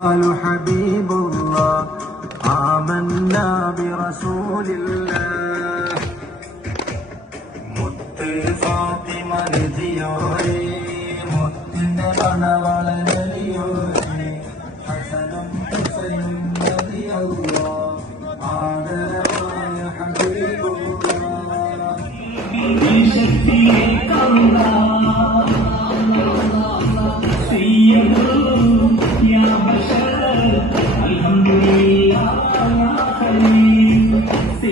قال حبيب الله آمنا برسول الله മുത്ത് ഫാത്തിമ നദിയോരെ മുത്തിന്റെ മണവളനലിയോരെ ഹസനും ഹുസൈനും നദിയല്ലോ ആദരവായ ഹബീബുള്ള